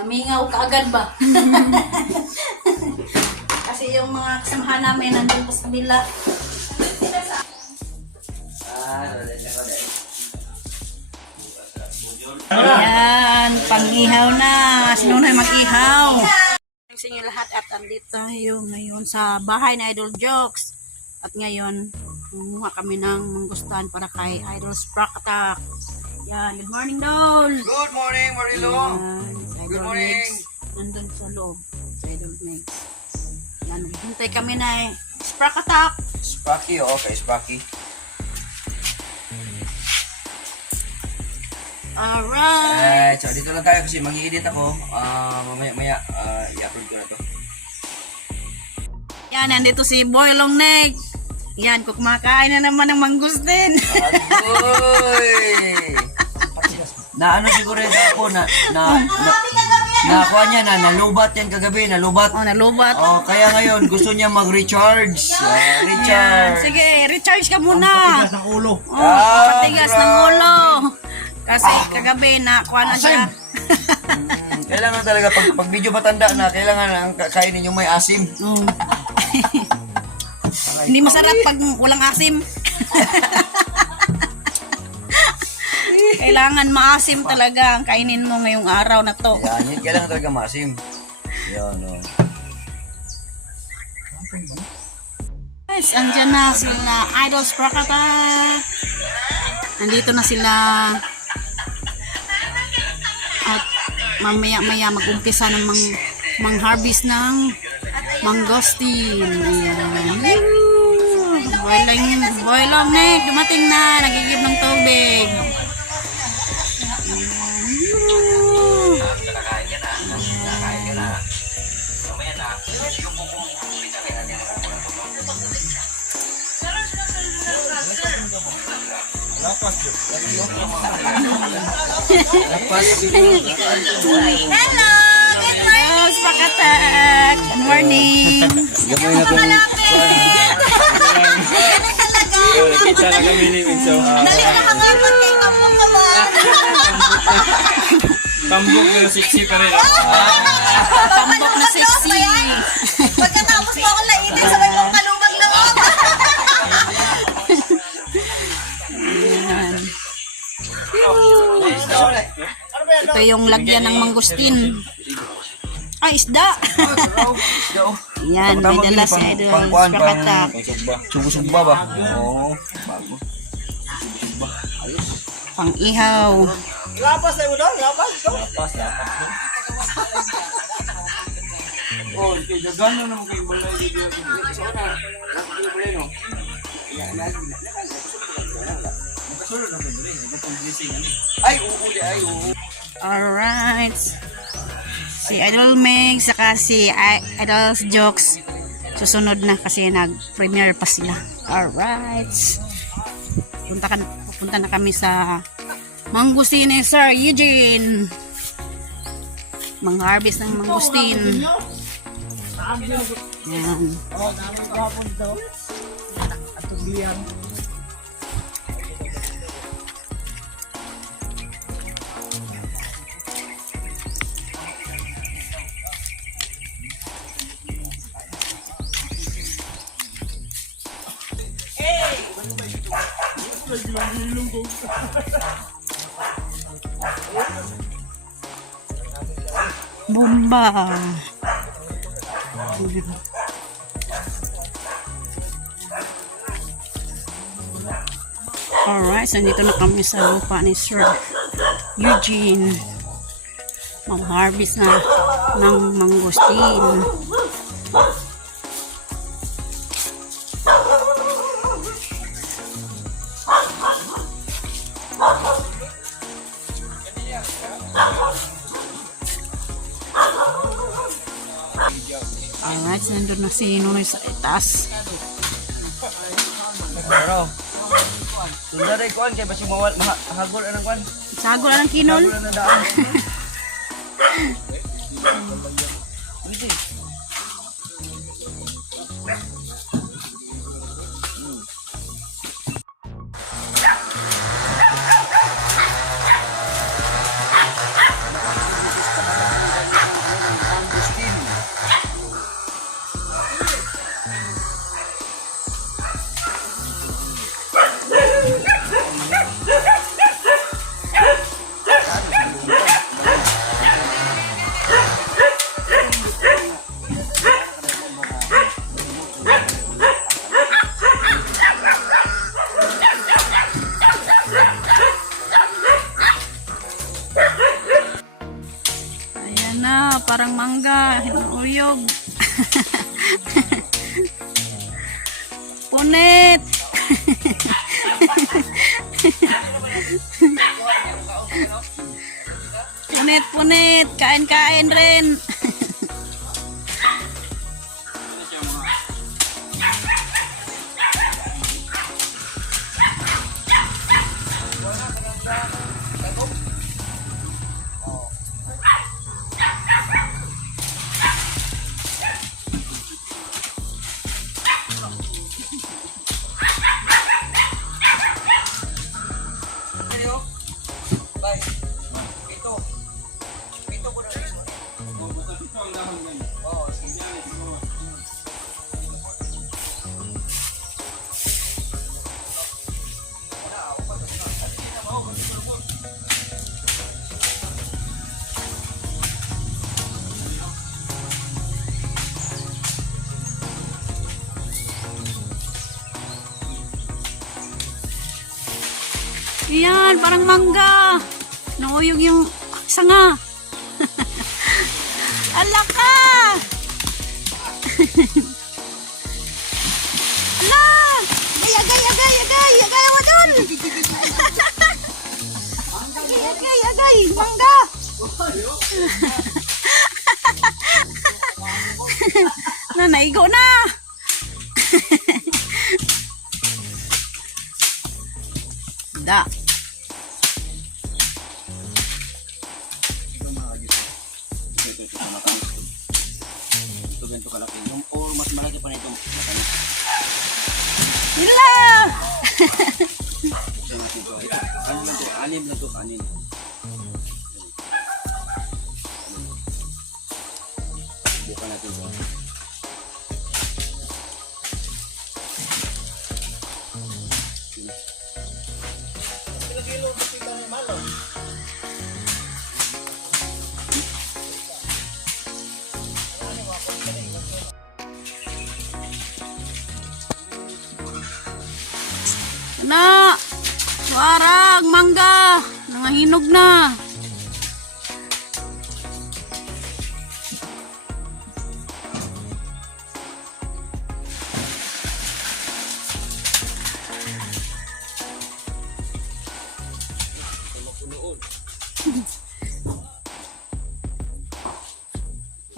Namingaw ka agad ba? Kasi yung mga kasamahan namin nandun pa sa kabila. Ayan, pang-ihaw na. Sino na mag-ihaw? Sa inyo lahat at andito tayo ngayon sa bahay na Idol Jokes. At ngayon, kumuha kami ng manggustahan para kay Idol Spark Attack. Yan, good morning, Dol! Good morning, Marilo! Good morning! Nandun sa loob, sa Idol Mix. Yan, hintay kami na Spark Attack! Sparky, okay, Sparky. Alright! So dito lang tayo kasi mag-i-edit ako. Mamaya-maya, i-upload ko na to. Yan, nandito si Boy Longneck. Yan, kung kumakain na naman ng mangustin. Agoy! Na ano siguro yun ako nakuha niya na nalubat yan kagabi, nalubat. Oh, nalubat. Oh, kaya ngayon gusto niya mag-recharge. Yan, Recharge. sige, recharge ka muna. Patigas ng ulo. Oh, patigas ng ulo. Kasi kagabi nakuha na siya. Kailangan talaga pag medyo matanda na, kailangan ang kainin yung may asim. Oh. Hindi masarap pag walang asim. Kailangan maasim talaga ang kainin mo ngayong araw na to. Yan, yun, kailangan talaga maasim. Yan, no. Guys, andyan na sila Idol Spark Attack. Nandito na sila. At mamaya-maya mag-umpisa ng mang-harvest ng mangosteen. Ayan. Boy Longneck, dumating na. Nagigib ng tubig. Hello! Good morning! Spark Attack! Good morning! Gamay na kami. Kita na kami ni Minso. Dali na hangapan kay Kapong ka ba? Tambok na sexy pa rin. Tambok na sexy! Pagkatapos mo ako laitin, sabay mong kalumag na mo. Ito yung lagyan ng mangustin. Ay, isda! Yan, may dala si Idol Spark Attack. Subo-subo ba? Oo, bago. Pang-ihaw. Lapas na mo doon, lapas. Oh, kaya gano'n naman kayo balay dito. Ay, uuli, ay, uuli. Alright. Si Idol Meg, saka si Idol Jokes. Susunod na kasi nag-premiere pa sila. Alright. Pupunta na kami sa mangustin ni Sir Eugene. Mang-harvest ng mangustin. Yan. Bomba. Alright, so dito na kami sa lupa ni Sir Eugene. Mag-harvest na ng mangustin. Alright, so nandun na si Nunoy sa itaas. Pero, sundaray kuan kay basi mawal mahagol anang kuan. Sagol ang kinol. Hagol na daan. parang mangga, uyog. Punit. Punit, kain-kain rin. Yan, parang mangga. Nauyog yung sanga. Ala ka! Ala! Agay mo dun! Agay, mangga! Naigo na! Da. Ito ganito kalaki. Yung or mas malaki pa nito. Hila! Ano lang to? Anim lang to. Anim. Bukan natin to. Na! Warag, mangga! Nangahinog na!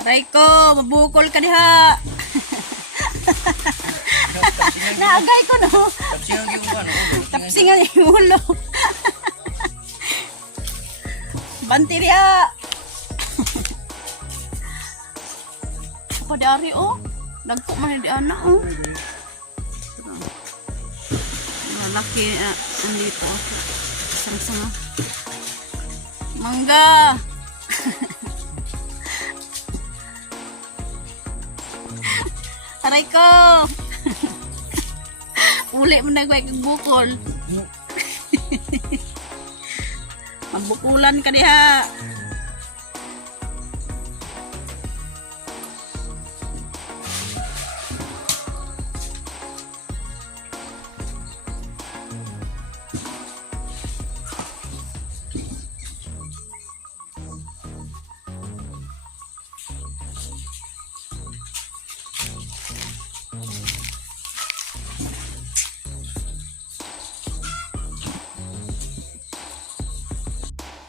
Aray ko, mabukol ka diha! Naagay ko no! Tapsingan yung ano. Tapsingan yung ulo. Bantirya. Apa dari oh? Nagpo man di anak oh. Malaki andito. Sang-sanga. Mangga. Aray ko. Uli mo na kag bukol. Magbukulan ka diha.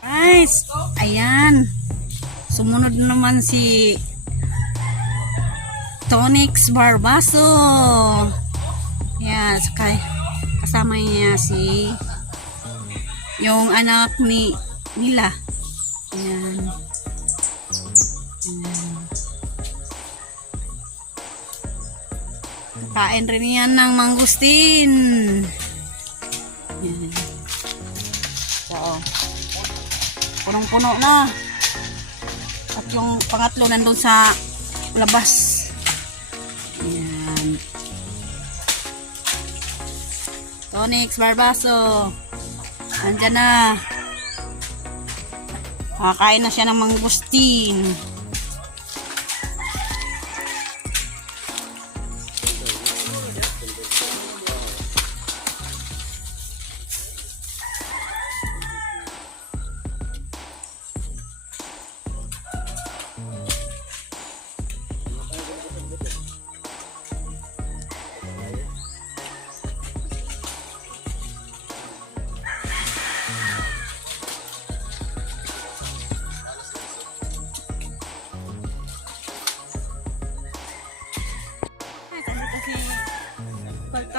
Guys, ayan. Sumunod naman si Tonix Barbaso. Yan, kasama niya si yung anak nila. Ayan. Kain rin yan ng mangustin. Ayan. So, punong-puno na. At yung pangatlo nandun sa labas. Ayan. Tonix Barbaso. Andyan na. Kakain na siya ng mangustin.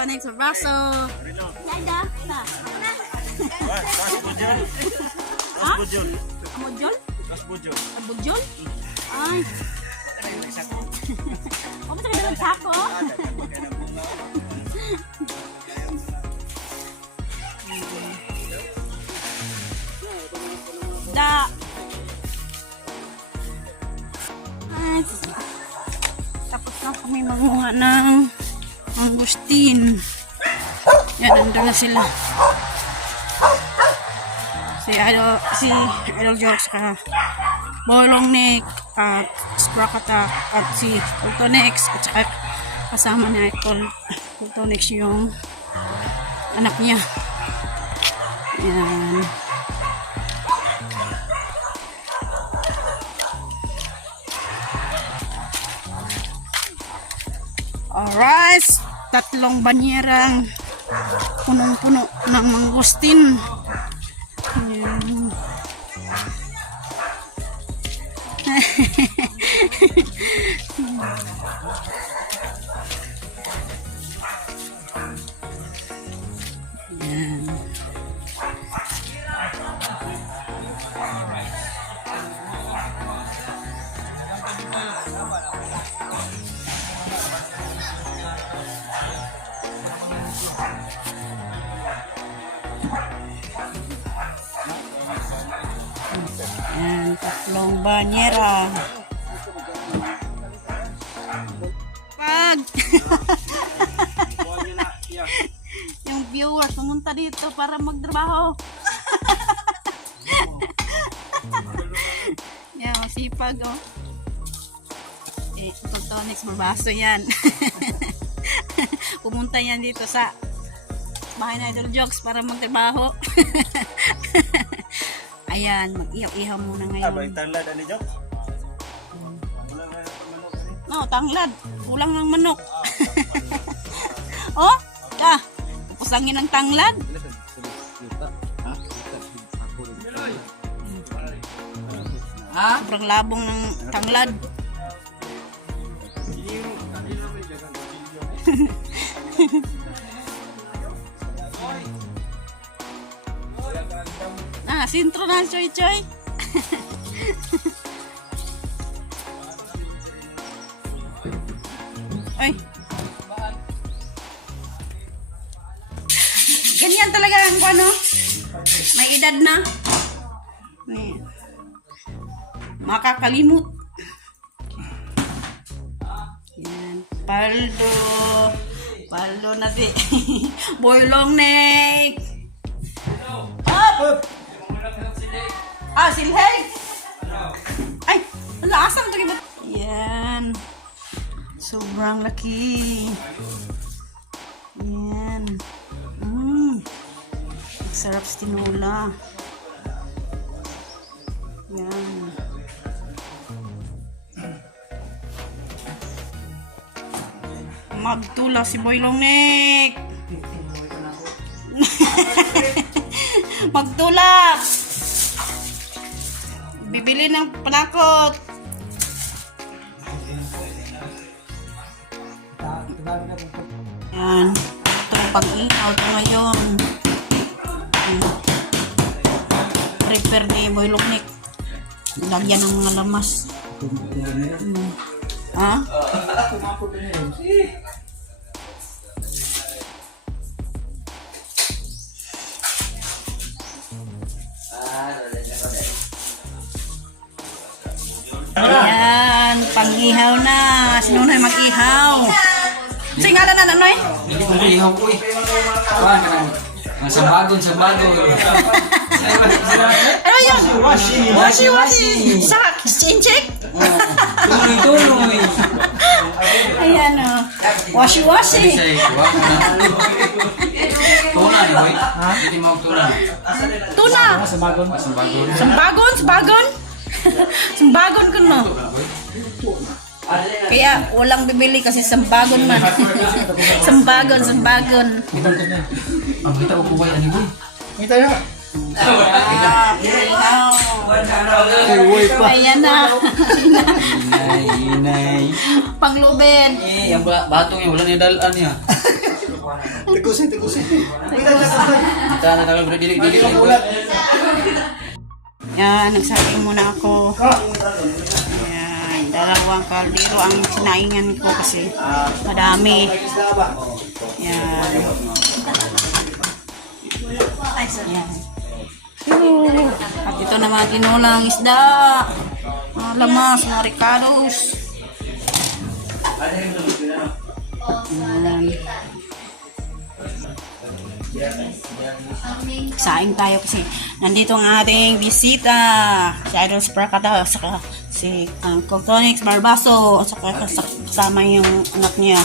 Tonic sa braso. Nada. Ha? Amodjol? Amodjol? Ay. Ano sa kailangan sako? Da. Ay, tapos na kami manguha ng mangustin. Yan, nandun na sila. Si Idol Jokes ka. Bolong Nick at Sprack Attack at si Ultonex at saka kasama niya Ultonex yung anak niya. Yan. Alright, 3 banyerang punong-puno ng mangustin. Yan. Yan. Yan, 3 banyera. Pag yung viewer pumunta dito para magtrabaho. Yan, masipag oh. Ultonex mabaso yan. Pumunta yan dito sa bahay na Idol Jokes para magtrabaho. Ayan, mag-ihaw-ihaw muna ngayon. Abay, tanglad, ani, Jok? No, tanglad. Kulang ng manok. Oh, ka. Pusangin ng tanglad. Ha? Sobrang labong ng tanglad. Sintro na, Choy Choy. Ay. Ganyan talaga ang ano. May edad na. Makakalimot. Yan. Paldo. Paldo na di. Boylong neck. Up! Ah, silheg! Ay! Asan ito ba? Yan. Sobrang laki. Yan. Sarap sa tinola. Yan. Magtula si Boylong Nick. Magtula. Bibili ng panakot. Yan. Ito ang pag-ihaw ito ngayon. Prepare ni Boylong Nick. Lagyan ng mga lamas. Ha? Ayan, pang-ihaw na. Sino na mag-ihaw? Singalan na nanoy? Hindi ko ihaw ko eh. Sambagon. Ano yun? Washi. Sa chinchik? Tulong. Ayan o. Washi. Tuna ni boy. Hindi mo tuna. Tuna. Sambagon. Sambagon ko no. Kaya walang bibili kasi sambagon man. Sambagon. Ang kita ko boy ani boy. Kita ya. Ayan na. Inay. Panglubin. Yang bato yung wala ni dalan niya. Tegusin. Kita na talagang dili-dili. Yan, nagsaging muna ako. Yan, dalawang kaldero ang sinaingan ko kasi madami. Yan. Yan. At ito naman tinulang isda. Mga lamas, mga ricados. Saing tayo kasi nandito ang ating bisita, si Idol Spracata, saka si Coctronix Barbaso, saka kasama yung anak niya.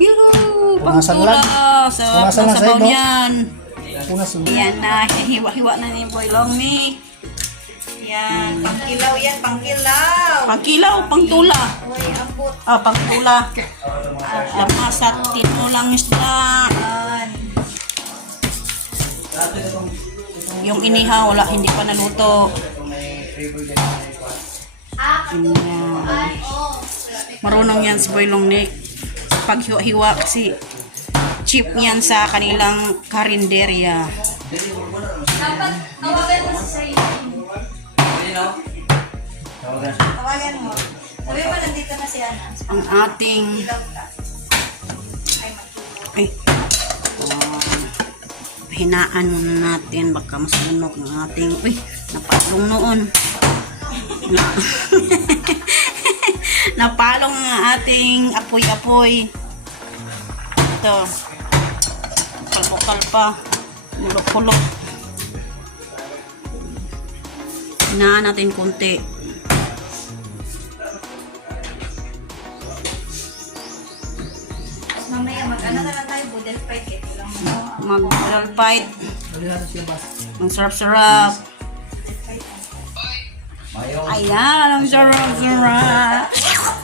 Yuhu! Pangtula sa sabaw niyan. Yan na, hiwa-hiwa na ni Boy Longnick. Yan, pangkilaw yan, pangkilaw. Pangkilaw, pangtula. Uy, abot. Pangtula. Lamas at tinulang isda. Yan. Yung inihaw, wala, hindi pa naluto. Yan. Marunong yan si Boy Longnick. Paghiwa-hiwa kasi chip yan sa kanilang karinderya. Dapat tawagan mo si Sir. Tawagan mo. Sabi mo, nandito na si Ana. Ang ating ay hinaan muna natin baka masunok ng ating napalong noon. Napalong ang ating apoy-apoy. Ito. Kalpo-kalpa. Mulok-kulok. Hinaan natin konti. Mamaya, mag-ano na lang tayo, budel fight. Ito lang mo. Mag-budal fight. Ang sarap-sarap. Ayan, ang sarap-sarap.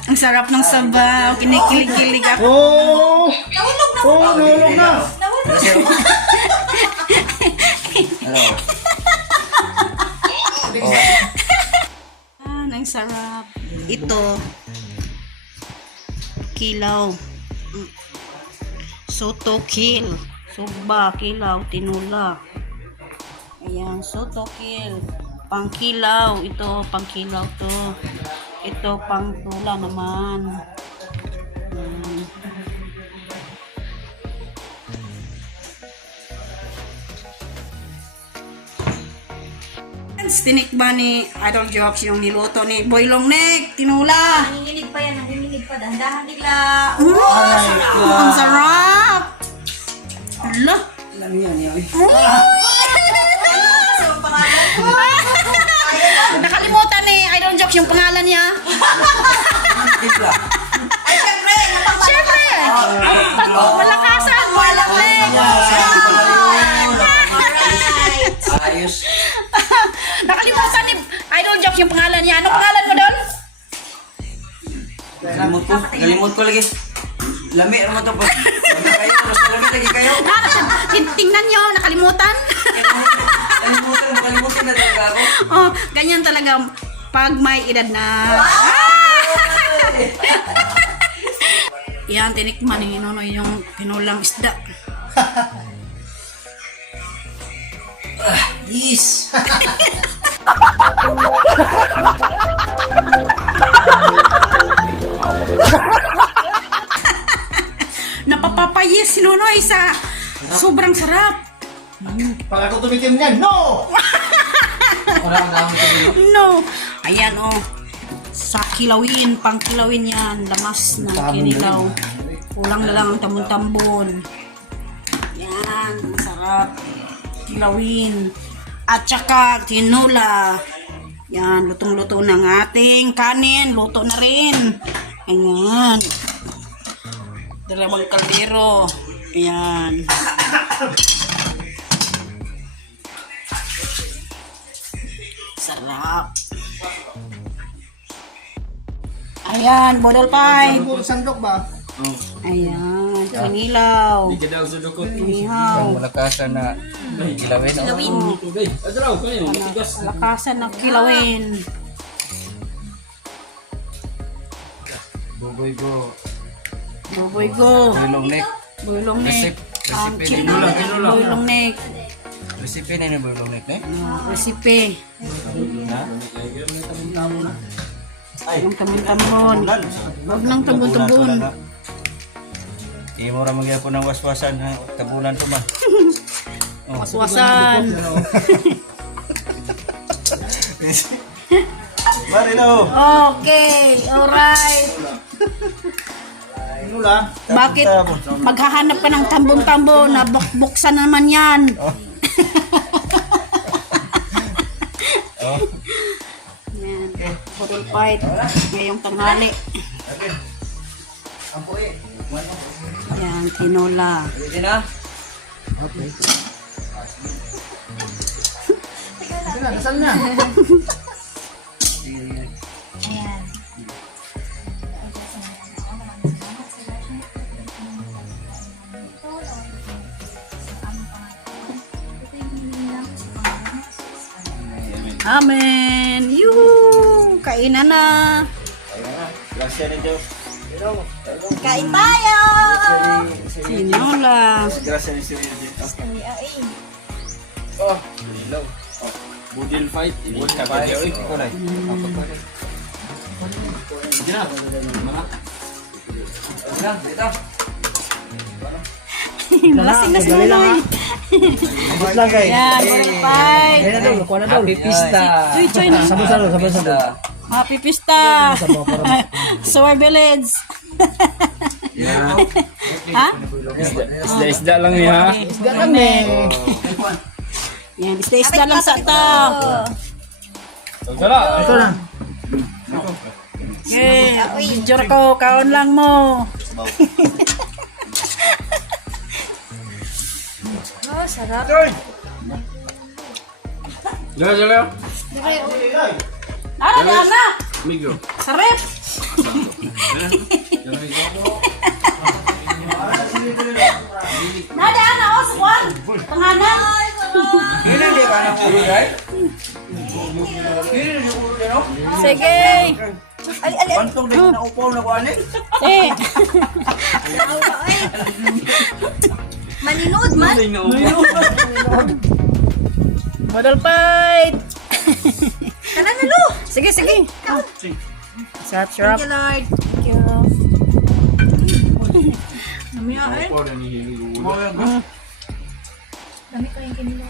Ang sarap ng sabaw. Kinikilig-kilig ako. Nahulog na. Ang sarap. Ito. Kilaw. Soto kill. Sugba, kilaw, tinula. Ayan, soto kill. Pangkilaw. Ito, pangkilaw to. Ito, pangtula naman. Ayan. Tinikba ni Idol Jokes yung niluto ni Boy Longnick. Tinula. Nanginginig pa yan, nanginginig pa. Dahan-dahan nila. Ang sarap! Hala! Nakalimutan ni Idol Jokes yung pangalan niya. Ay, syempre! Siyempre! Malakasan! Boy Longnick! Ayos. Nakalimutan ni Idol Jokes yung pangalan niya. Ano pangalan mo doon? Galimot ko lagi. Lami naman ito. Lami kayo. Basta lami lagi kayo. Tingnan niyo, nakalimutan. Kalimutan na talaga ako. Oh, ganyan talaga pag may edad na. Yan, tinikman ni Nonoy yung pinulang isda. Yes. Napapapayis si Nonoy sa sobrang sarap. Pag ako tumikim niyan, no! No. Ayan oh. Sa kilawin, pang kilawin yan. Lamas ng kinilaw. Kulang na lang ang tambon-tambon. Yan, ang sarap. Kilawin. At saka tinula. Yan, lutong-luto ng ating kanin. Luto na rin. Ayan. Dalawang kaldero. Ayan. Sarap. Ayan, bodol pie. Puro sandok ba? Ayan, kinilaw. Hindi ka daw sudukot. Inihaw. Malakasan na kilawin. Okay. Adraw kayo. Matigas. Lakasan ng kilawin. Buboy go. Buboy go. Long neck. Buylong neck. Ang Recipe. chino buylong neck. Recipe na yung long neck, eh? Recipe. Ha? Yung tamon-tamon. Huwag lang tabon-tabon. Hindi mo ramang po ng waswasan. Tabunan to man. Waswasan. Marino! Okay, alright. Ano lang? Bakit maghahanap ka ng tambon-tambon na buksan naman yan? Yan. Bottle fight. Ngayong tanghali. Yan, tinola. Pwede na? Sige na, dasal na. Amen. Yuhu! Kainan na. Grasya ni Diyos. Kain tayo! Tinola. Grasya ni Sir Diyos. Oh, hello. Budil fight. Ibig ka ba diyo? Ikaw na. Sige na. Mga. Ayan, dito. Lasing na si Nunoy. Abot lang guys. Yan, bottle fight. Ayun na daw, kuha na daw. Happy pista. Choy-choy na. Sabon-sabon, sabon-sabon. Happy Pista. Sour Village. Ha? Isda lang niya. Isda lang eh. Yan, isda lang sa ta. Sala. Ito lang. Eh, picture ko, kaon lang mo. Oh, sarap. Sala. Ana. Migro. Sarap. Nada ana oswan. Pangana. Hindi hindi ka na puro guys. Hindi na puro din, no? Sige. Pantong din na upaw na ko ani. Eh. Maninod man. Model fight. Kanan na lo. Sige. Sarap. Thank you, Lord. Thank you. Dami ko yung kinilo.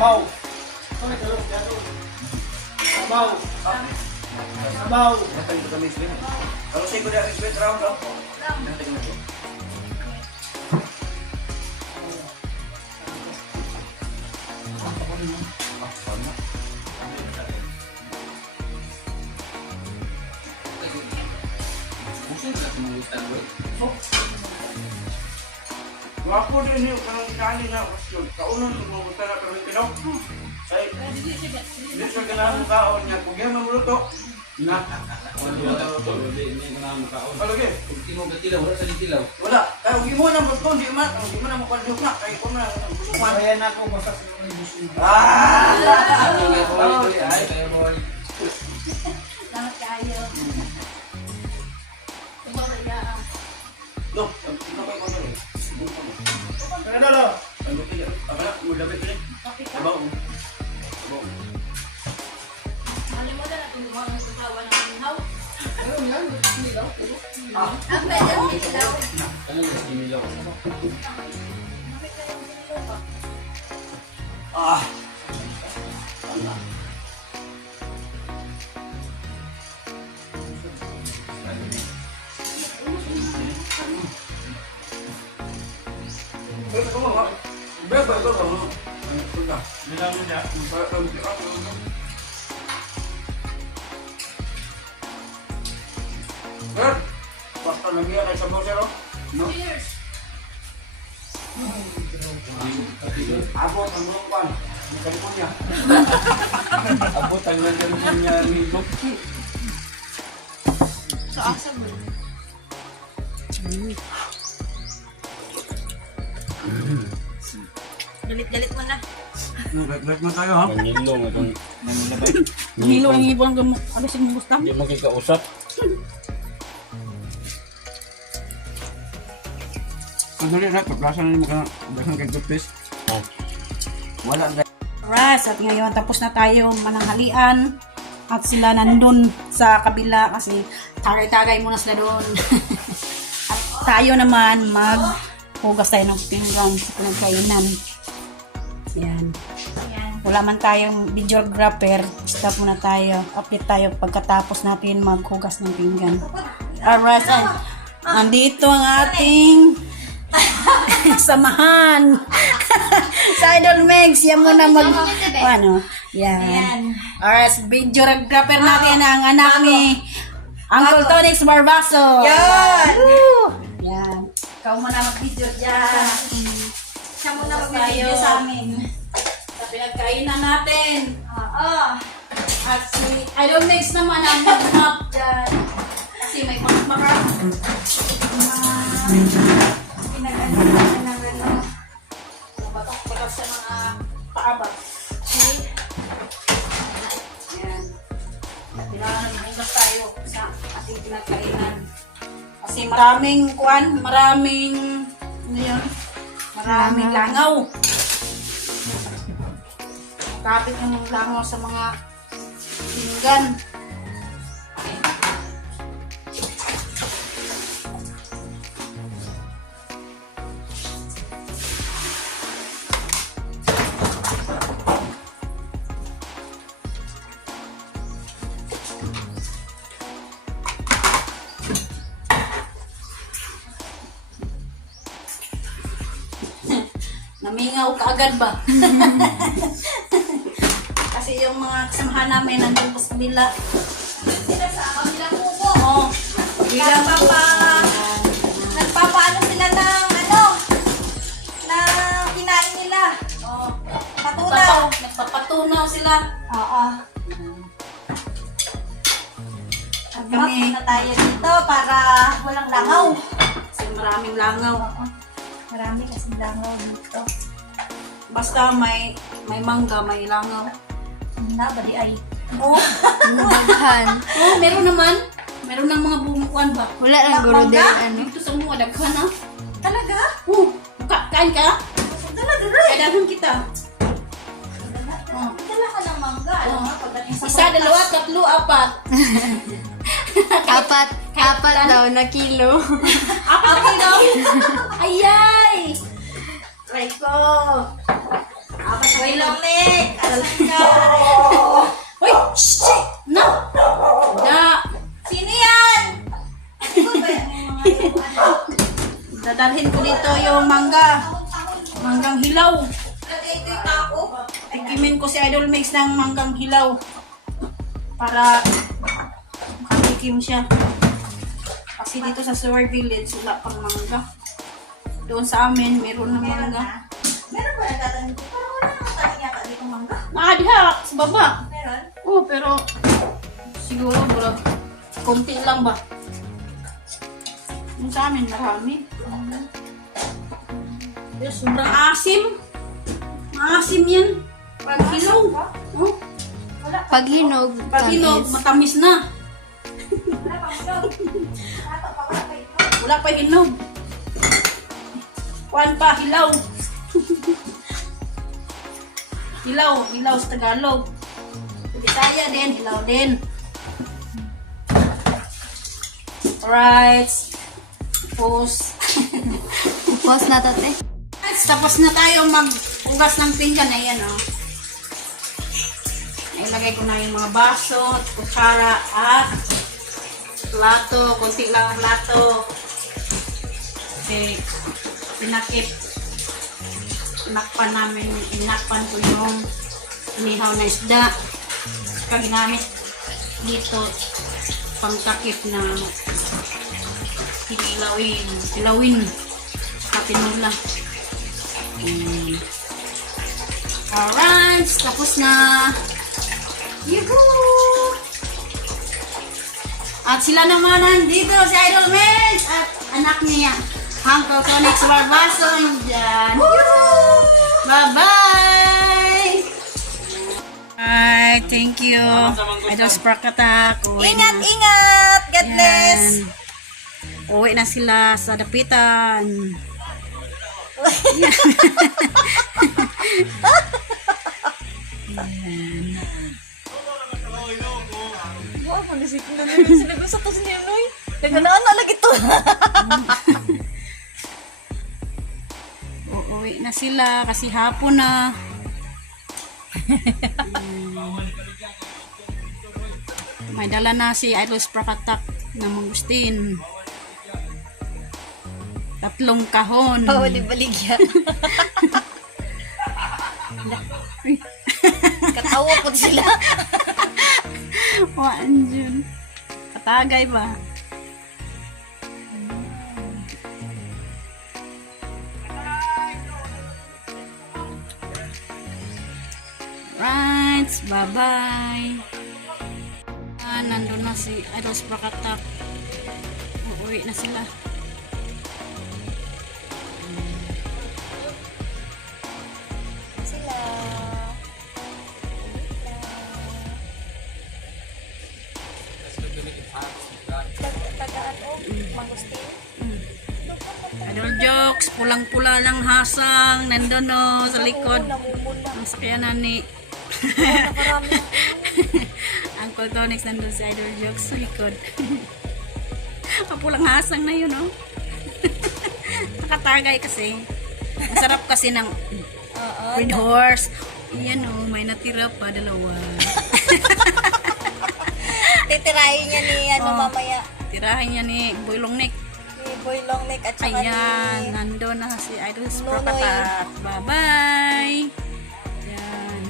Sabaw. Sabaw. Sabaw. Kalau saya kuda expert round oh. Wapo din yung kanang ikani na question. Kaunon mo buta na pero kino. Ay. Hindi sa kanang kaon niya kung yan mamuluto. Na. Palagi. Wala. Kaya huwag mo na magkong di man. Huwag mo na magkong na. Kaya kung na. Kaya na ako basta sa mga gusto. Salamat kayo. Loh, ano kayo kung ano? Ano lo? Ano kayo? Apa na? Mudabit ko rin. Sabaw. Sabaw. Ang pwede ang ilaw. Ah. Basta lagi ya kayak sabaw sir. No? Abot ang mga kwan. Ang California. Abot ang nagandang niya nilog. So, asa mo? Galit-galit mo na. Nag-like mo tayo ha? Manilong itong nanilabay. Hilo ang ibon ng alisin mo gusto. Hindi makikausap. Ang dali na, paglasan na mo ka na. Dasan kay toothpaste. Oh. Wala ang Ras, at ngayon tapos na tayo mananghalian at sila nandun sa kabila kasi tagay-tagay muna sila doon. At tayo naman maghugas tayo ng pinggan sa pinagkainan. Yan. Wala man tayong videographer, stop muna tayo. Update tayo pagkatapos natin maghugas ng pinggan. Alright, andito ang ating samahan sa Idol Megs. Yan muna ano, yan. Alright, videographer natin ang anak ni Uncle Tonix Barbaso. Yan! Woo! Yan. Ikaw muna mag-video dyan. Siya muna Tapos mag-video tayo. sa amin. Sa pinagkainan natin. Oo. At si Idol Megs naman ang mag-up dyan. Kasi may pagmakarap. Pinag-ano na siya ng ano. Batok-batok sa mga paabag. Yan. Kailangan maghugas tayo sa ating pinagkainan. Kasi maraming ano yun? Maraming langaw. Kapit yung langaw sa mga pinggan. Namingaw ka agad ba? Kasi yung mga kasamahan namin nandun pa sa kabila. Sila sa kabilang kubo. Oo. Bilang Nagpapaano sila ng ano? Ng kinain nila. Oo. Patunaw. Nagpapatunaw sila. Oo. Kami. Mag na tayo dito para walang langaw. Kasi maraming langaw. Oo. Marami kasi langaw dito. Basta may mangga, may langaw. Na ba di ay? Oo. Daghan. Oo, meron naman. Meron ng mga bumukuan ba? Wala lang guro din ano. Dito sa mga daghan ha. Talaga? Oo. Kain ka? Talaga rin. Kaya daghan kita. Oo. Dala ka ng mangga. Alam mo, pagdating sa Isa, dalawa, tatlo, apat. Apat daw na kilo. Apat kilo? Ayay! Try ko. Apat Wait kilo. lang, Nick. Alam ka. Uy! Shit! No! Da! Sino yan? Ito ba yan? Yung mga ano? Dadalhin ko dito yung mangga. Manggang hilaw. Lagay ito yung tako. Ikimin ko si Idol Mix ng manggang hilaw. Para makatikim siya. Kasi dito sa Sword Village, wala pang mangga. Doon sa amin, meron na Meron mangga. na. Meron ba nagtatanim ko? Parang wala nang tanim yata dito mangga. Diha, sa baba. Meron? Oo, pero siguro bro, konti lang ba? Yung sa amin, marami. Pero sobrang asim. Maasim yan. Pag hilaw. Oh, Pag hinog, pag hinog, tamis. matamis na. Wala pa hinog. Tato pa wala pa hinog. Wala pa hinog. Kuan pa, hilaw. Hilaw sa Tagalog. Bisaya din, hilaw din. Alright. Tapos, Pause na tate. tapos na tayo maghugas ng pinggan. Ayan, oh. Ilagay ko na yung mga baso, kutsara, at plato. Kunti lang ang plato. Okay. Inakpan ko yung inihaw na isda. Saka ginamit dito pangtakip na kilawin. Kilawin. Kapinula. Alright, tapos na. Yuhuu! At sila naman nandito, si Idol Mels at anak niya, Uncle Tonix Barbaso, dyan. Bye-bye! Alright, thank you. Idol Spark Attack. Ingat, ingat! God bless! Uwi na sila sa dapitan. Wow, manisip na naman sila gusto to si Ninoy. Naganaan na lagi to. Uuwi na sila kasi hapon na. May dala na si Idol Spark Attack na mangustin. 3 kahon. Oo, di baligyan. Katawa po sila. Waan dyan. Katagay ba? Right, bye-bye. Nandun na si Idol Spark Attack. Uuwi na sila. Sila. Tagaan o, mangustin. Idol Jokes, pulang-pula lang hasang. Nandun no, sa likod. Namumula. Ang sakyanan ni Nakarami. Uncle Tonix, nandun si Idol Jokes sa likod. Kapulang hasang na yun, oh. Nakatagay kasi. Masarap kasi ng Green Horse. Yan, oh, may natira pa, 2. Titirahin niya ni mamaya. Tirahin niya ni Boylong Nick. Ni Boy Longneck at saka Ayan, ni... nandun na si Idol Spark Nonoy. Attack. Bye-bye! Yan.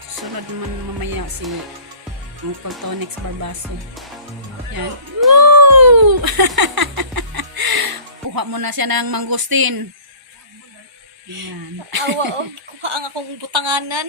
Susunod naman mamaya si Uncle Tonix Barbaso. Yan. Woo! Kuha mo na siya ng mangustin. Yan. Awa, kuha ang akong butanganan.